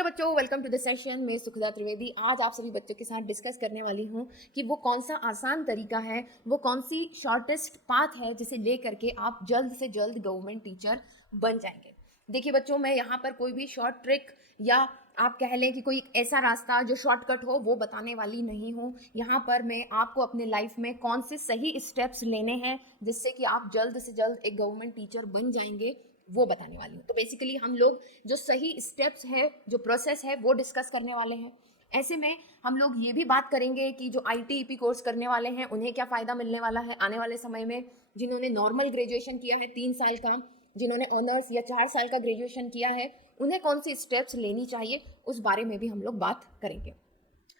Hello बच्चों, welcome to the session. मैं सुखदा त्रिवेदी आज आप सभी बच्चों के साथ डिस्कस करने वाली हूँ कि वो कौन सा आसान तरीका है, वो कौन सी शॉर्टेस्ट पाथ है जिसे ले करके आप जल्द से जल्द गवर्नमेंट टीचर बन जाएंगे। देखिए बच्चों, मैं यहाँ पर कोई भी शॉर्ट ट्रिक या आप कह लें कि कोई ऐसा रास्ता जो शॉर्टकट हो वो बताने वाली नहीं हूँ। यहाँ पर मैं आपको अपने लाइफ में कौन से सही स्टेप्स लेने हैं जिससे कि आप जल्द से जल्द एक गवर्नमेंट टीचर बन जाएंगे वो बताने वाली हूँ। तो बेसिकली हम लोग जो सही स्टेप्स है, जो प्रोसेस है वो डिस्कस करने वाले हैं। ऐसे में हम लोग ये भी बात करेंगे कि जो ITEP कोर्स करने वाले हैं उन्हें क्या फ़ायदा मिलने वाला है आने वाले समय में। जिन्होंने नॉर्मल ग्रेजुएशन किया है 3 साल का, जिन्होंने ऑनर्स या 4 साल का ग्रेजुएशन किया है, उन्हें कौन सी स्टेप्स लेनी चाहिए उस बारे में भी हम लोग बात करेंगे।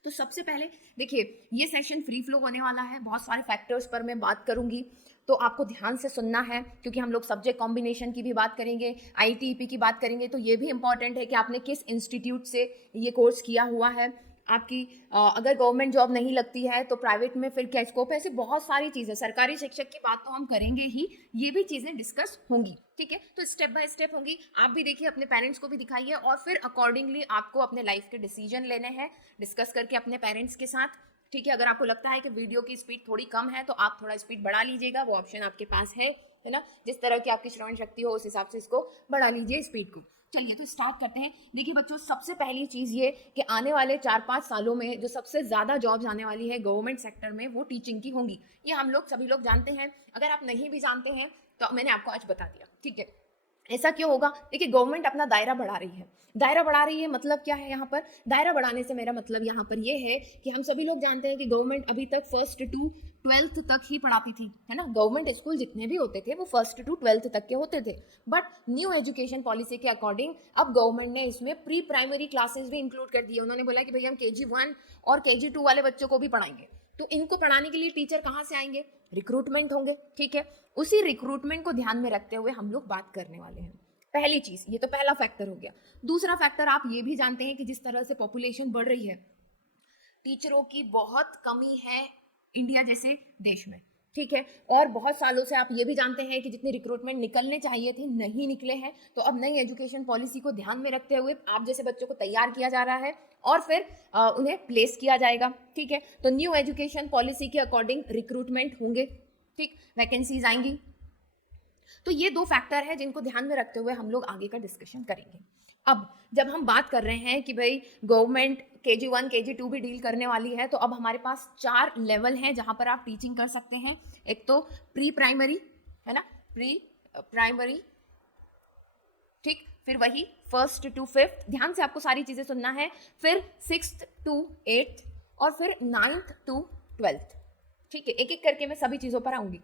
तो सबसे पहले देखिए, ये सेशन फ्री फ्लो होने वाला है, बहुत सारे फैक्टर्स पर मैं बात करूंगी, तो आपको ध्यान से सुनना है क्योंकि हम लोग सब्जेक्ट कॉम्बिनेशन की भी बात करेंगे, ITEP की बात करेंगे। तो ये भी इंपॉर्टेंट है कि आपने किस इंस्टीट्यूट से ये कोर्स किया हुआ है। आपकी अगर गवर्नमेंट जॉब नहीं लगती है तो प्राइवेट में फिर क्या स्कोप है, ऐसी बहुत सारी चीज़ें। सरकारी शिक्षक की बात तो हम करेंगे ही, ये भी चीज़ें डिस्कस होंगी, ठीक है। तो स्टेप बाय स्टेप होंगी, आप भी देखिए, अपने पेरेंट्स को भी दिखाइए और फिर अकॉर्डिंगली आपको अपने लाइफ के डिसीजन लेने हैं डिस्कस करके अपने पेरेंट्स के साथ, ठीक है। अगर आपको लगता है कि वीडियो की स्पीड थोड़ी कम है तो आप थोड़ा स्पीड बढ़ा लीजिएगा, वो ऑप्शन आपके पास है ना। जिस तरह की आपकी श्रवण शक्ति हो उस हिसाब से इसको बढ़ा लीजिए स्पीड को। चलिए तो स्टार्ट करते हैं। देखिए बच्चों, सबसे पहली चीज़ ये कि आने वाले 4-5 सालों में जो सबसे ज़्यादा जॉब्स आने वाली है गवर्नमेंट सेक्टर में वो टीचिंग की होंगी। ये हम लोग सभी लोग जानते हैं। अगर आप नहीं भी जानते हैं तो मैंने आपको आज बता दिया, ठीक है। ऐसा क्यों होगा? देखिए, गवर्नमेंट अपना दायरा बढ़ा रही है। दायरा बढ़ा रही है मतलब क्या है? यहाँ पर दायरा बढ़ाने से मेरा मतलब यहाँ पर ये है कि हम सभी लोग जानते हैं कि गवर्नमेंट अभी तक 1st to 12th तक ही पढ़ाती थी, है ना। गवर्नमेंट स्कूल जितने भी होते थे वो 1st to 12th तक के होते थे। बट न्यू एजुकेशन पॉलिसी के अकॉर्डिंग अब गवर्नमेंट ने इसमें प्री प्राइमरी क्लासेस भी इंक्लूड कर दिए। उन्होंने बोला कि भाई हम KG1 और KG2 वाले बच्चों को भी पढ़ाएंगे। तो इनको पढ़ाने के लिए टीचर कहाँ से आएंगे? रिक्रूटमेंट होंगे, ठीक है। उसी रिक्रूटमेंट को ध्यान में रखते हुए हम लोग बात करने वाले हैं। पहली चीज, ये तो पहला फैक्टर हो गया। दूसरा फैक्टर आप ये भी जानते हैं कि जिस तरह से पॉपुलेशन बढ़ रही है, टीचरों की बहुत कमी है इंडिया जैसे देश में, ठीक है। और बहुत सालों से आप ये भी जानते हैं कि जितने रिक्रूटमेंट निकलने चाहिए थे नहीं निकले हैं। तो अब नई एजुकेशन पॉलिसी को ध्यान में रखते हुए आप जैसे बच्चों को तैयार किया जा रहा है और फिर उन्हें प्लेस किया जाएगा, ठीक है। तो न्यू एजुकेशन पॉलिसी के अकॉर्डिंग रिक्रूटमेंट होंगे, ठीक, वैकेंसीज आएंगी। तो ये 2 फैक्टर है जिनको ध्यान में रखते हुए हम लोग आगे का डिस्कशन करेंगे। अब जब हम बात कर रहे हैं कि भाई गवर्नमेंट KG1 KG2 भी डील करने वाली है, तो अब हमारे पास 4 लेवल हैं जहां पर आप टीचिंग कर सकते हैं। एक तो प्री प्राइमरी, है ना, प्री प्राइमरी, ठीक। फिर वही 1st to 5th, ध्यान से आपको सारी चीजें सुनना है। फिर 6th to 8th और फिर 9th to 12th, ठीक है। एक एक करके मैं सभी चीजों पर आऊंगी।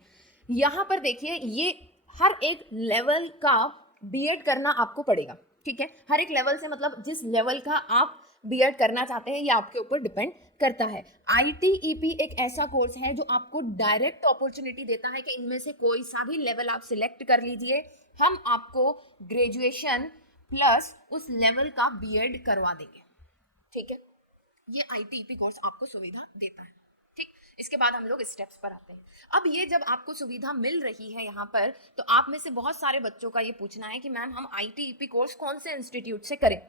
यहां पर देखिए, ये हर एक लेवल का B.Ed करना आपको पड़ेगा, ठीक है। हर एक लेवल से मतलब जिस लेवल का आप B.Ed करना चाहते हैं ये आपके ऊपर डिपेंड करता है। ITEP एक ऐसा कोर्स है जो आपको डायरेक्ट अपॉर्चुनिटी देता है कि इनमें से कोई सा भी लेवल आप सिलेक्ट कर लीजिए, हम आपको ग्रेजुएशन प्लस उस लेवल का B.Ed करवा देंगे, ठीक है। ये ITEP कोर्स आपको सुविधा देता है, ठीक। इसके बाद हम लोग स्टेप्स पर आते हैं। अब ये जब आपको सुविधा मिल रही है यहाँ पर, तो आप में से बहुत सारे बच्चों का ये पूछना है कि मैम हम ITEP कोर्स कौन से इंस्टीट्यूट से करें।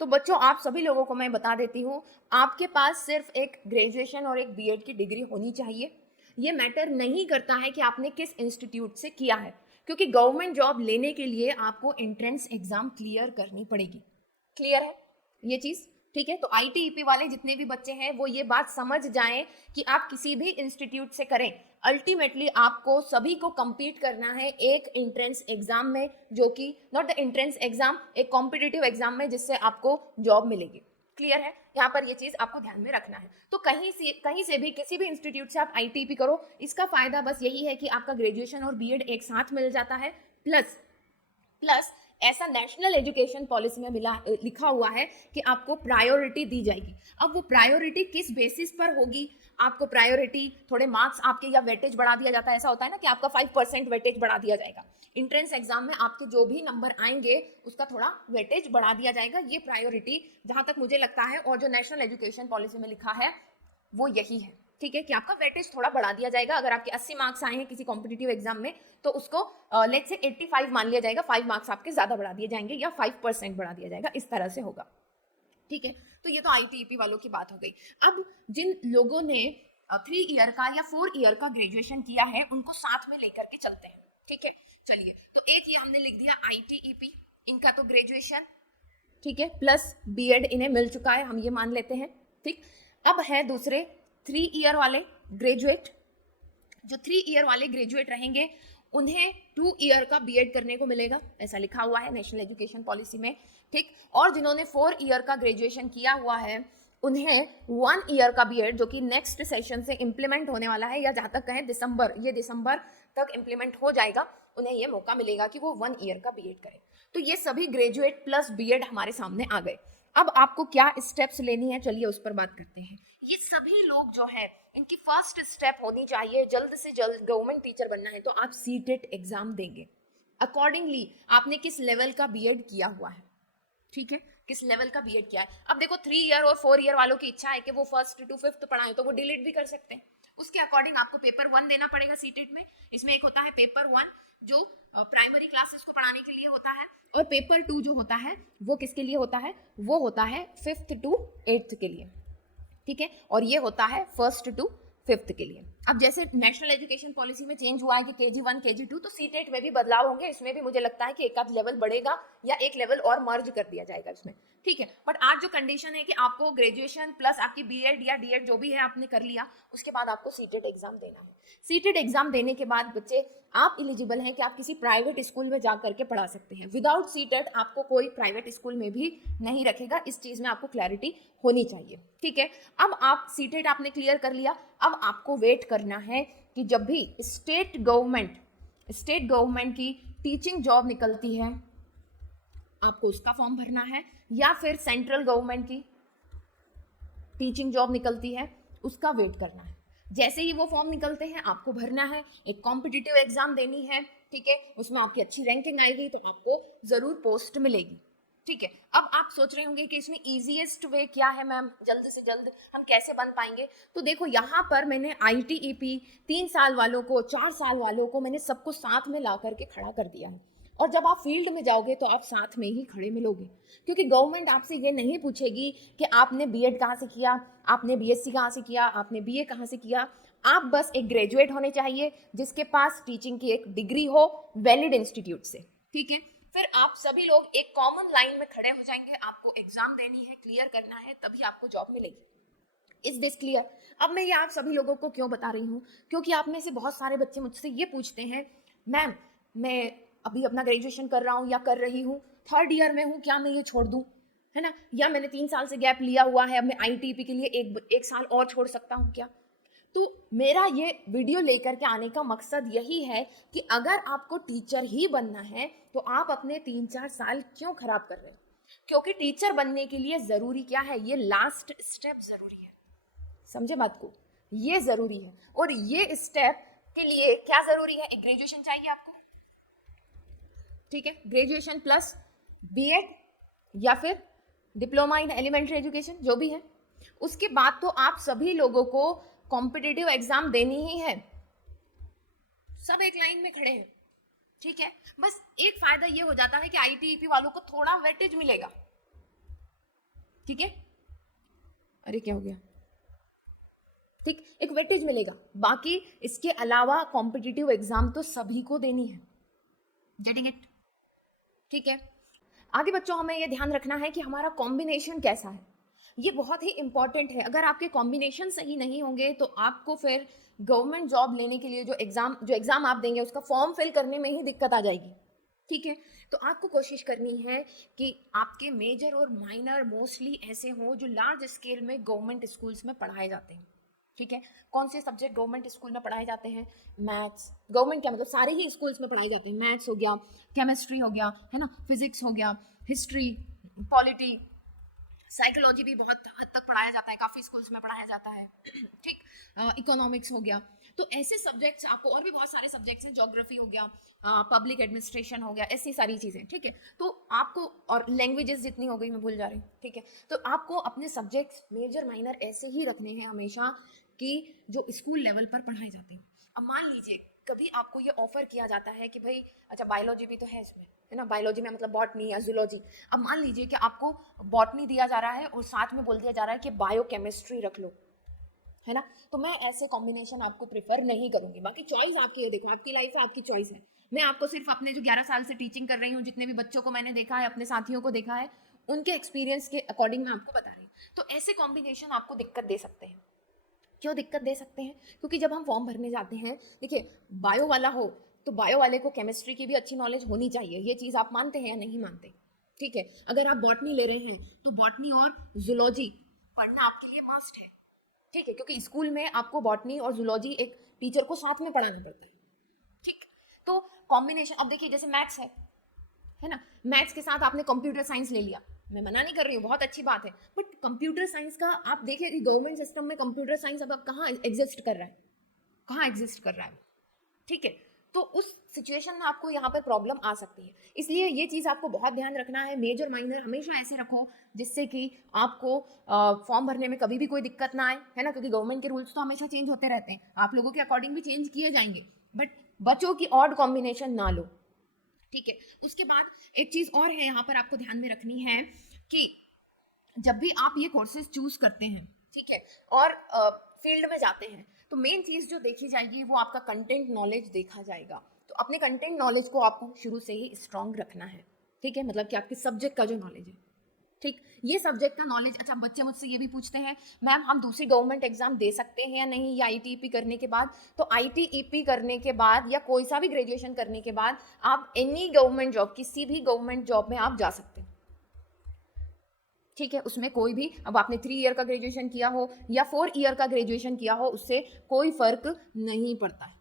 तो बच्चों, आप सभी लोगों को मैं बता देती हूँ, आपके पास सिर्फ एक ग्रेजुएशन और एक B.Ed की डिग्री होनी चाहिए। ये मैटर नहीं करता है कि आपने किस इंस्टीट्यूट से किया है, क्योंकि गवर्नमेंट जॉब लेने के लिए आपको एंट्रेंस एग्जाम क्लियर करनी पड़ेगी। क्लियर है ये चीज, ठीक है। तो ITEP वाले जितने भी बच्चे हैं वो ये बात समझ जाएं कि आप किसी भी इंस्टीट्यूट से करें, अल्टीमेटली आपको सभी को compete करना है एक एंट्रेंस एग्जाम में, जो कि नॉट द एंट्रेंस एग्जाम, एक कॉम्पिटिटिव एग्जाम में जिससे आपको जॉब मिलेगी। क्लियर है? यहाँ पर ये चीज आपको ध्यान में रखना है। तो कहीं से भी किसी भी इंस्टीट्यूट से आप ITEP करो, इसका फायदा बस यही है कि आपका ग्रेजुएशन और B.Ed एक साथ मिल जाता है। प्लस ऐसा नेशनल एजुकेशन पॉलिसी में लिखा हुआ है कि आपको प्रायोरिटी दी जाएगी। अब वो प्रायोरिटी किस बेसिस पर होगी? आपको प्रायोरिटी थोड़े मार्क्स आपके या वेटेज बढ़ा दिया जाता है। ऐसा होता है ना कि आपका 5% वेटेज बढ़ा दिया जाएगा। इंट्रेंस एग्जाम में आपके जो भी नंबर आएंगे उसका थोड़ा वेटेज बढ़ा दिया जाएगा। ये प्रायोरिटी जहां तक मुझे लगता है और जो नेशनल एजुकेशन पॉलिसी में लिखा है वो यही है, ठीक है, कि आपका वेटेज थोड़ा बढ़ा दिया जाएगा। अगर आपके 80 मार्क्स आए हैं किसी कॉम्पिटिटिव एग्जाम में तो उसको लेट्स से 85 मान लिया जाएगा, 5 मार्क्स आपके ज्यादा बढ़ा दिए जाएंगे या 5% बढ़ा दिया जाएगा, इस तरह से होगा, ठीक है। तो ये तो आईटीईपी वालों की बात हो गई। अब जिन लोगों ने 3 ईयर का या 4 ईयर का ग्रेजुएशन किया है उनको साथ में लेकर के चलते हैं, ठीक है। चलिए, तो एक ये हमने लिख दिया आईटीईपी, इनका तो ग्रेजुएशन, ठीक है, प्लस बीएड इन्हें मिल चुका है, हम ये मान लेते हैं, ठीक। अब है दूसरे 3 ईयर वाले ग्रेजुएट। जो 3 ईयर वाले ग्रेजुएट रहेंगे उन्हें 2 ईयर का बीएड करने को मिलेगा, ऐसा लिखा हुआ है नेशनल एजुकेशन पॉलिसी में, ठीक। और जिन्होंने 4 ईयर का ग्रेजुएशन किया हुआ है उन्हें 1 ईयर का बीएड, जो कि नेक्स्ट सेशन से इंप्लीमेंट होने वाला है, या जहां तक कहें दिसंबर तक इंप्लीमेंट हो जाएगा, उन्हें यह मौका मिलेगा कि वो 1 ईयर का बीएड करें। तो ये सभी ग्रेजुएट प्लस बीएड हमारे सामने आ गए। अब आपको क्या स्टेप्स लेनी है, चलिए उस पर बात करते हैं। ये सभी लोग जो है, इनकी फर्स्ट स्टेप होनी चाहिए, जल्द से जल्द गवर्नमेंट टीचर बनना है तो आप सीटेट एग्जाम देंगे। अकॉर्डिंगली आपने किस लेवल का बीएड किया हुआ है, ठीक है, किस लेवल का बीएड किया है। अब देखो 3 ईयर और 4 ईयर वालों की इच्छा है कि वो 1st to 5th पढ़ाएं, तो वो डिलीट भी कर सकते हैं। उसके अकॉर्डिंग आपको पेपर 1 देना पड़ेगा सीटेट में। इसमें एक होता है पेपर 1 जो प्राइमरी क्लासेस को पढ़ाने के लिए होता है, और पेपर 2 जो होता है वो किसके लिए होता है, वो होता है 5th to 8th के लिए, ठीक है। और ये होता है 1st to 5th के लिए। अब जैसे नेशनल एजुकेशन पॉलिसी में चेंज हुआ है कि KG1 KG2, तो सीटेट में भी बदलाव होंगे। इसमें भी मुझे लगता है कि एक आध लेवल बढ़ेगा या एक लेवल और मर्ज कर दिया जाएगा इसमें, ठीक है। बट आज जो कंडीशन है कि आपको ग्रेजुएशन प्लस आपकी बीएड या डीएड जो भी है आपने कर लिया, उसके बाद आपको सीटेट एग्जाम देना है। सीटेट एग्जाम देने के बाद बच्चे आप एलिजिबल हैं कि आप किसी प्राइवेट स्कूल में जा करके पढ़ा सकते हैं। विदाउट सीटेट आपको कोई प्राइवेट स्कूल में भी नहीं रखेगा, इस चीज में आपको क्लैरिटी होनी चाहिए, ठीक है। अब आप सीटेट आपने क्लियर कर लिया, अब आपको वेट करना है कि जब भी स्टेट गवर्नमेंट की टीचिंग जॉब निकलती है आपको उसका फॉर्म भरना है, या फिर सेंट्रल गवर्नमेंट की टीचिंग जॉब निकलती है उसका वेट करना है। जैसे ही वो फॉर्म निकलते हैं आपको भरना है, एक कॉम्पिटिटिव एग्जाम देनी है, ठीक है। उसमें आपकी अच्छी रैंकिंग आएगी तो आपको जरूर पोस्ट मिलेगी, ठीक है। अब आप सोच रहे होंगे कि इसमें इजीएस्ट वे क्या है मैम, जल्द से जल्द हम कैसे बन पाएंगे। तो देखो यहाँ पर मैंने आईटीईपी 3 साल वालों को, 4 साल वालों को मैंने सबको साथ में ला करके खड़ा कर दिया है। और जब आप फील्ड में जाओगे तो आप साथ में ही खड़े मिलोगे, क्योंकि गवर्नमेंट आपसे ये नहीं पूछेगी कि आपने बीएड कहाँ से किया, आपने बीएससी कहाँ से किया, आपने बीए कहाँ से किया। आप बस एक ग्रेजुएट होने चाहिए जिसके पास टीचिंग की एक डिग्री हो वैलिड इंस्टीट्यूट से, ठीक है। फिर आप सभी लोग एक कॉमन लाइन में खड़े हो जाएंगे, आपको एग्जाम देनी है, क्लियर करना है, तभी आपको जॉब मिलेगी। Is this clear? अब मैं ये आप सभी लोगों को क्यों बता रही हूँ, क्योंकि आप में से बहुत सारे बच्चे मुझसे ये पूछते हैं, मैम मैं अभी अपना ग्रेजुएशन कर रहा हूँ या कर रही हूँ, 3rd ईयर में हूँ, क्या मैं ये छोड़ दूँ, है ना, या मैंने 3 साल से गैप लिया हुआ है, अब मैं आईटीईपी के लिए एक साल और छोड़ सकता हूँ क्या। तो मेरा ये वीडियो लेकर के आने का मकसद यही है कि अगर आपको टीचर ही बनना है तो आप अपने 3-4 साल क्यों खराब कर रहे हैं, क्योंकि टीचर बनने के लिए जरूरी क्या है, ये लास्ट स्टेप जरूरी है, समझे बात को, ये जरूरी है। और ये स्टेप के लिए क्या जरूरी है, एक ग्रेजुएशन चाहिए आपको, ठीक है, ग्रेजुएशन प्लस बीएड या फिर डिप्लोमा इन एलिमेंट्री एजुकेशन जो भी है। उसके बाद तो आप सभी लोगों को कॉम्पिटिटिव एग्जाम देनी ही है, सब एक लाइन में खड़े हैं, ठीक है। बस एक फायदा ये हो जाता है कि आईटीईपी वालों को थोड़ा वेटेज मिलेगा, ठीक है, अरे क्या हो गया, ठीक, एक वेटेज मिलेगा। बाकी इसके अलावा कॉम्पिटिटिव एग्जाम तो सभी को देनी है, गेटिंग इट, ठीक है। आगे बच्चों हमें यह ध्यान रखना है कि हमारा कॉम्बिनेशन कैसा है, ये बहुत ही इंपॉर्टेंट है। अगर आपके कॉम्बिनेशन सही नहीं होंगे तो आपको फिर गवर्नमेंट जॉब लेने के लिए जो एग्जाम आप देंगे उसका फॉर्म फिल करने में ही दिक्कत आ जाएगी, ठीक है। तो आपको कोशिश करनी है कि आपके मेजर और माइनर मोस्टली ऐसे हों जो लार्ज स्केल में गवर्नमेंट स्कूल्स में पढ़ाए जाते हैं, ठीक है। कौन से सब्जेक्ट गवर्नमेंट स्कूल में पढ़ाए जाते हैं, मैथ्स, गवर्नमेंट क्या मतलब सारे ही स्कूल्स में पढ़ाए जाते हैं, मैथ्स हो गया, केमिस्ट्री हो गया, है ना, फिजिक्स हो गया, हिस्ट्री, पॉलिटी, साइकोलॉजी भी बहुत हद तक पढ़ाया जाता है, काफ़ी स्कूल्स में पढ़ाया जाता है, ठीक, इकोनॉमिक्स हो गया। तो ऐसे सब्जेक्ट्स आपको, और भी बहुत सारे सब्जेक्ट्स हैं, ज्योग्राफी हो गया, पब्लिक एडमिनिस्ट्रेशन हो गया, ऐसी सारी चीज़ें, ठीक है। तो आपको, और लैंग्वेजेस जितनी हो गई मैं भूल जा रही हूँ, ठीक है। तो आपको अपने सब्जेक्ट्स मेजर माइनर ऐसे ही रखने हैं हमेशा कि जो स्कूल लेवल पर पढ़ाए जाते हैं। अब मान लीजिए कभी आपको ये ऑफर किया जाता है कि भाई अच्छा बायोलॉजी भी तो है इसमें, है ना, बायोलॉजी में मतलब बॉटनी या जूलॉजी, अब मान लीजिए कि आपको बॉटनी दिया जा रहा है और साथ में बोल दिया जा रहा है कि बायोकेमिस्ट्री रख लो, है ना, तो मैं ऐसे कॉम्बिनेशन आपको प्रेफर नहीं करूंगी। बाकी चॉइस आपकी है, देखो आपकी लाइफ है, आपकी चॉइस है। मैं आपको सिर्फ अपने जो 11 साल से टीचिंग कर रही हूँ, जितने भी बच्चों को मैंने देखा है, अपने साथियों को देखा है, उनके एक्सपीरियंस के अकॉर्डिंग मैं आपको बता रही हूँ। तो ऐसे कॉम्बिनेशन आपको दिक्कत दे सकते हैं। क्यों दिक्कत दे सकते हैं? क्योंकि जब हम फॉर्म भरने जाते हैं, देखिए बायो वाला हो तो बायो वाले को केमिस्ट्री की भी अच्छी नॉलेज होनी चाहिए, ये चीज़ आप मानते हैं या नहीं मानते? ठीक है, अगर आप बॉटनी ले रहे हैं तो बॉटनी और जूलॉजी पढ़ना आपके लिए मस्ट है। ठीक है, क्योंकि स्कूल में आपको बॉटनी और जूलॉजी एक टीचर को साथ में पढ़ाना पड़ता है। ठीक, तो कॉम्बिनेशन, अब देखिए जैसे मैथ्स है ना, मैथ्स के साथ आपने कंप्यूटर साइंस ले लिया, मैं मना नहीं कर रही हूँ, बहुत अच्छी बात है, बट कंप्यूटर साइंस का आप देखिए गवर्नमेंट सिस्टम में कंप्यूटर साइंस अब कहाँ एग्जिस्ट कर रहा है, कहाँ एग्जिस्ट कर रहा है, ठीक है, तो उस सिचुएशन में आपको यहाँ पर प्रॉब्लम आ सकती है। इसलिए ये चीज़ आपको बहुत ध्यान रखना है, मेजर माइनर हमेशा ऐसे रखो जिससे कि आपको फॉर्म भरने में कभी भी कोई दिक्कत ना आए, है ना, क्योंकि गवर्नमेंट के रूल्स तो हमेशा चेंज होते रहते हैं, आप लोगों के अकॉर्डिंग भी चेंज किए जाएंगे, बट बच्चों की ऑड कॉम्बिनेशन ना लो। ठीक है, उसके बाद एक चीज और है यहाँ पर आपको ध्यान में रखनी है कि जब भी आप ये कोर्सेज चूज करते हैं, ठीक है, और फील्ड में जाते हैं, तो मेन चीज जो देखी जाएगी वो आपका कंटेंट नॉलेज देखा जाएगा। तो अपने कंटेंट नॉलेज को आपको शुरू से ही स्ट्रांग रखना है। ठीक है, मतलब कि आपके सब्जेक्ट का जो नॉलेज है, ठीक, ये सब्जेक्ट का नॉलेज। अच्छा, बच्चे मुझसे ये भी पूछते हैं मैम हम दूसरी गवर्नमेंट एग्जाम दे सकते हैं या नहीं, या आईटीईपी करने के बाद? तो आईटीईपी करने के बाद या कोई सा भी ग्रेजुएशन करने के बाद आप एनी गवर्नमेंट जॉब, किसी भी गवर्नमेंट जॉब में आप जा सकते हैं। ठीक है, उसमें कोई भी, अब आपने 3 ईयर का ग्रेजुएशन किया हो या 4 ईयर का ग्रेजुएशन किया हो, उससे कोई फर्क नहीं पड़ता है।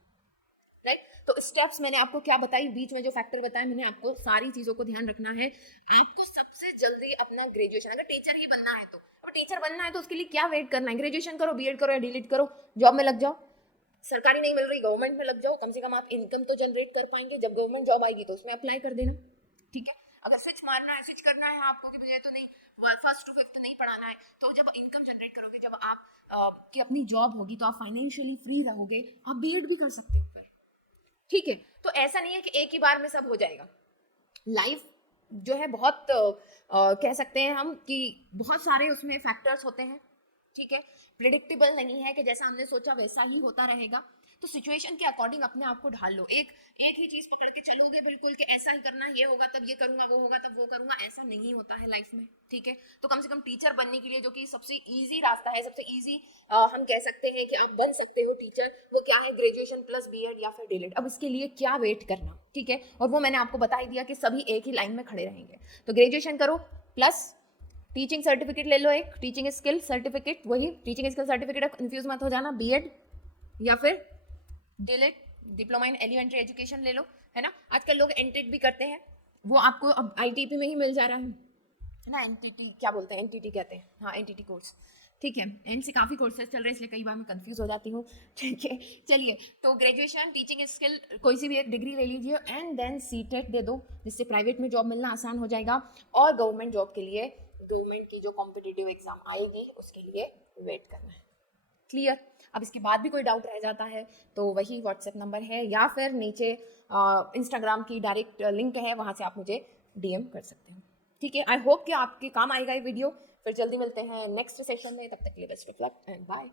राइट, तो स्टेप्स मैंने आपको क्या बताई, बीच में जो फैक्टर बताए मैंने आपको, सारी चीजों को ध्यान रखना है। आपको सबसे जल्दी अपना ग्रेजुएशन, अगर टीचर ही बनना है तो, अब टीचर बनना है तो उसके लिए क्या वेट करना है, ग्रेजुएशन करो, बीएड करो या डीलिट करो, जॉब में लग जाओ। सरकारी नहीं मिल रही, गवर्नमेंट में लग जाओ, कम से कम आप इनकम तो जनरेट कर पाएंगे, जब गवर्नमेंट जॉब आएगी तो उसमें अप्लाई कर देना। ठीक है, अगर स्विच मारना है, स्विच करना है आपको कि मुझे तो नहीं फर्स्ट टू फिफ्थ नहीं पढ़ाना है, तो जब इनकम जनरेट करोगे, जब आप की अपनी जॉब होगी, तो आप फाइनेंशियली फ्री रहोगे, आप बीएड भी कर सकते हो फिर। ठीक है, तो ऐसा नहीं है कि एक ही बार में सब हो जाएगा। लाइफ जो है बहुत कह सकते हैं हम कि बहुत सारे उसमें फैक्टर्स होते हैं। ठीक है, प्रिडिक्टेबल नहीं है कि जैसा हमने सोचा वैसा ही होता रहेगा, तो सिचुएशन के अकॉर्डिंग अपने आप को ढाल लो। एक एक ही चीज पकड़ के चलोगे बिल्कुल कि ऐसा ही करना, ये होगा तब ये करूंगा, वो होगा तब वो करूंगा, ऐसा नहीं होता है लाइफ में। ठीक है, तो कम से कम टीचर बनने के लिए जो कि सबसे इजी रास्ता है, सबसे इजी हम कह सकते हैं कि आप बन सकते हो टीचर, वो क्या है, ग्रेजुएशन प्लस बीएड या फिर डीएलएड। अब इसके लिए क्या वेट करना, ठीक है, और वो मैंने आपको बता ही दिया कि सभी एक ही लाइन में खड़े रहेंगे। तो ग्रेजुएशन करो प्लस टीचिंग सर्टिफिकेट ले लो, एक टीचिंग स्किल सर्टिफिकेट, वही टीचिंग स्किल सर्टिफिकेट, कंफ्यूज मत हो जाना, बीएड या फिर DElEd, diploma in elementary education ले लो, है ना। आजकल लोग एनटेट भी करते हैं, वो आपको अब आईटीपी में ही मिल जा रहा है ना, एनटीटी क्या बोलते हैं, एनटीटी कहते हैं, हाँ एनटीटी कोर्स। ठीक है, एन से काफ़ी कोर्सेज चल रहे हैं, इसलिए कई बार मैं कंफ्यूज हो जाती हूँ। ठीक है, चलिए, तो ग्रेजुएशन टीचिंग स्किल कोई सी भी एक डिग्री ले लीजिए एंड देन सीटेट दे दो, जिससे प्राइवेट में जॉब मिलना आसान हो जाएगा, और गवर्नमेंट जॉब के लिए, गवर्नमेंट की जो कॉम्पिटिटिव एग्जाम आएगी उसके लिए वेट करना है। क्लियर? अब इसके बाद भी कोई डाउट रह जाता है तो वही व्हाट्सएप नंबर है, या फिर नीचे इंस्टाग्राम की डायरेक्ट लिंक है, वहाँ से आप मुझे डीएम कर सकते हैं। ठीक है, आई होप कि आपके काम आएगा ये वीडियो। फिर जल्दी मिलते हैं नेक्स्ट सेशन में, तब तक के लिए best of luck and bye.